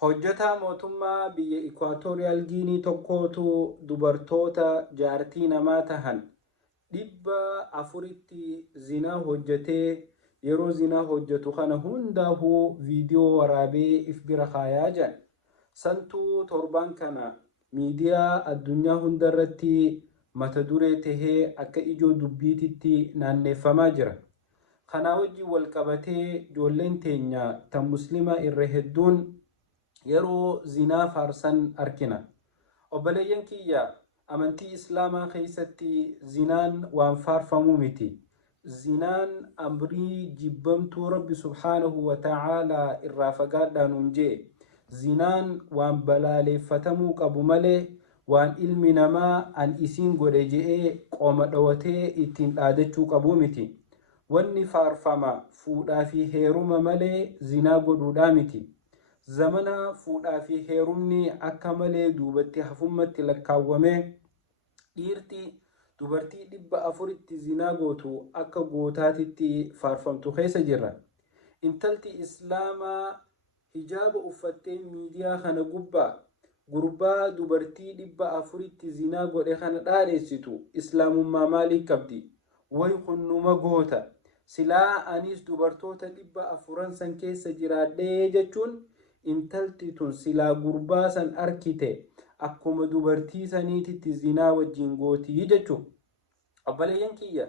Hojjetaa mootummaa biyya Ikwaatooriyaal Giinii tokkootu dubartoota jaartii namaa tahan 400tti zinaa hojjetee yeroo zinaa hojjetu kana hundaafuu viidiyoo waraabee if bira kaayaa jiran. Santuu torban kana miidiyaa addunyaa hundarratti mata duree tahee akka ijoo dubbiititti naanneeffamaa jira. Kanaa wajjin wal qabatee ijoolleen teenya tan muslimaa irra hedduun yeroo zinaa faarsan arkina. Obboleeyyan kiyya amantii islaamaa keessatti zinaan waan faarfamuu miti. Zinaan amrii jibbamtuu rabbi subhaanahu wa ta'aalaa irraa fagaadhaa nuun jee. Zinaan waan balaaleeffatamuu qabu malee waan ilmi namaa an isiin godhe je'ee qooma dhawatee ittiin dhaadachuu qabu miti. Wanni faarfama fuudhaa fi heeruma malee zinaa godhuudhaa miti. Zamana fuudhaa fi heerumni akka malee duubatti hafummatti lakkaawwamee dhiirti dubartii 400tti zinaa gootu akka gootaatitti faarfamtu keessa jirra. Intalti islaamaa hijaaba uffattee miidiyaa kana gurbaa dubartii 400tti zinaa godhe kana dhaadheessitu islaamummaa maalii qabdi? Way kunnuma goota. Silaa anis dubartoota 400 san keessa jiraadhee jechuun intalti tun silaa gurbaa san arkite akkuma dubartii saniititti zinaa wajjin gootii jechuu. Obboleeyyan kiyya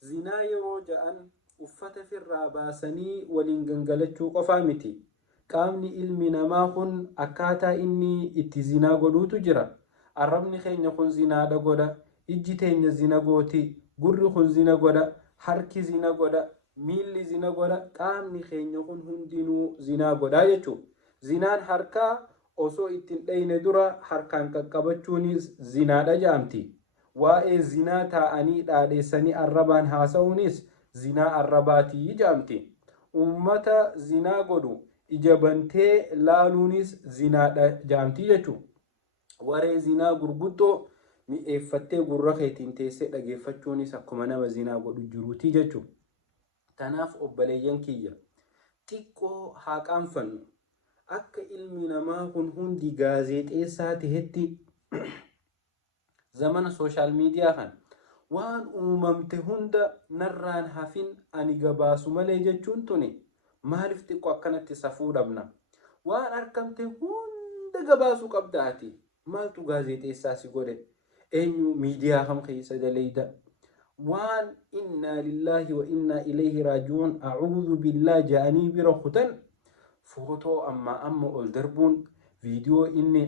zinaa yeroo ja'an uffata firraa baasanii waliin gangalachuu qofaa miti. Qaamni ilmi namaa kun akkaataa inni itti zinaa godhuutu jira. Arrabni keenya kun zinaadha godha, ijji teenya zina gooti, gurri kun zina godha, harki zina godha, miilli zina godha, qaamni keenya kun hundinuu zinaa godhaa jechuu. Zinaan harkaa osoo ittiin dhayne dura harkaan qaqqabachuunis zinaadha jedhamti. Waa'ee zinaa taa'anii dhaadheessanii arrabaan haasa'uunis zinaa arrabaatii jedhamti. Ummata zinaa godhu ija bantee laaluunis zinaadha jedhamti jechuudha. Waree zinaa gurguddoo mi'eeffattee gurra keetiin teessee dhageeffachuunis akkuma nama zinaa godhu jiruutii jechuudha. Tanaaf obboleeyyan kiyya xiqqoo haa qaanfannu. Akka ilmi namaa kun hundi gaazexeessaa tahetti zamana sooshaal miidiyaa kan waan uumamte hunda narraan hafin ani gabaasu malee jechuun tuni maaliif xiqqoo akkanatti safuu dhabna? Waan argamte hunda gabaasuu qabda ati. Maaltu gaazexeessaa si godhe? Eenyu miidiyaa kam keessa daleyda? Waan inna lillahi wa inna ilayhi raaji'uun a'uudhu billaa ja'anii bira kutan footoo amma ol darbuun viidiyoo inni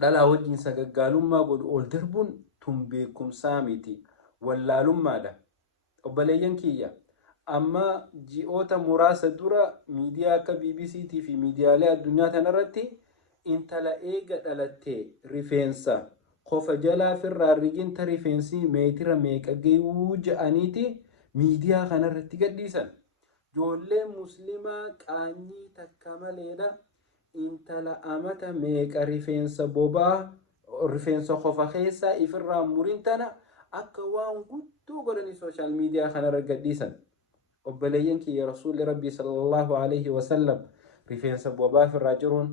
dhalaa wajjin sagaggaalummaa godhu ol darbuun tun beekumsaa miti, wallaalummaadha. Obboleeyyan kiyya amma ji'oota muraasa dura miidiyaa akka BBCtii fi miidiyaalee addunyaa tanarratti intala eega dhalattee rifeensa qofa jalaa firraa riginta rifeensi meetira meeqa gahuu ja'aniiti miidiyaa kanarratti gadhiisan. Ijoollee muslimaa qaanyii takka maleedha intala amata meeqa rifeensa bobaa rifeensa qofa keessaa ifirraa murin tana akka waan guddoo godhanii sooshaal miidiyaa kanarra gadhiisan. Obboleeyyan kiyya rasuulli rabbii sallallahu alayhi wasallam rifeensa bobaa firraa ciruun,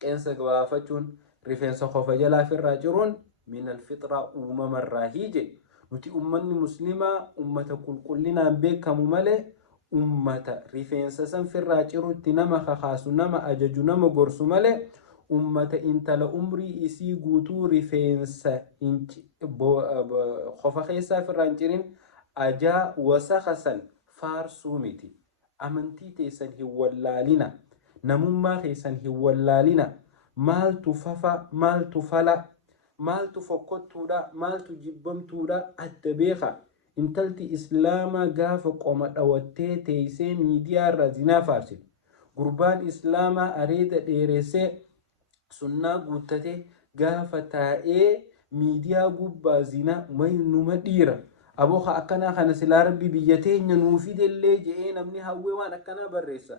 qeensa gabaafachuun, rifeensa qofa jalaa firraa ciruun min alfixraa uumamarraa hiije. Nuti ummanni muslimaa ummata qulqullinaan beekamu malee ummata rifeensa san firraa cirutti nama kakaasu, nama ajaju, nama gorsu malee ummata intala umrii isii guutuu rifeensa qofa keessaa firraa hin cirin ajaa wasakha san faarsuu miti. Amantii teessan hin wallaalina, namummaa keessan hin wallaalina. Maaltu fafa, maaltu fala, maaltu fokkottuudha, maaltu jibbamtuudha adda beeka. Intalti islaamaa gaafa qoma dhawattee teessee miidiyaa irraa zinaa faarsitu. Gurbaan islaamaa areeda dheeressee sunnaa guuttatee gaafa taa'ee miidiyaa gubbaa zinaa numa dhiira. Abooka akkanaa kana silaa rabbi biyya teenya nuu fidellee je'ee namni hawwee waan akkanaa barreessa.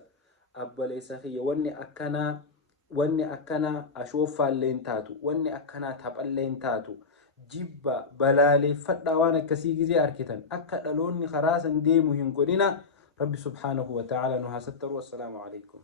Abbaleessa kiyya wanni akkanaa ashooffaallee hin taatu, wanni akkanaa taphallee hin taatu. Jibba balaaleeffadhaa waan akkasii gizee arkitan akka dhaloonni karaa san deemu hin godhina. Rabbi subhaanahu wa ta'ala nu haa sattaru. Wassalaamu alaikum.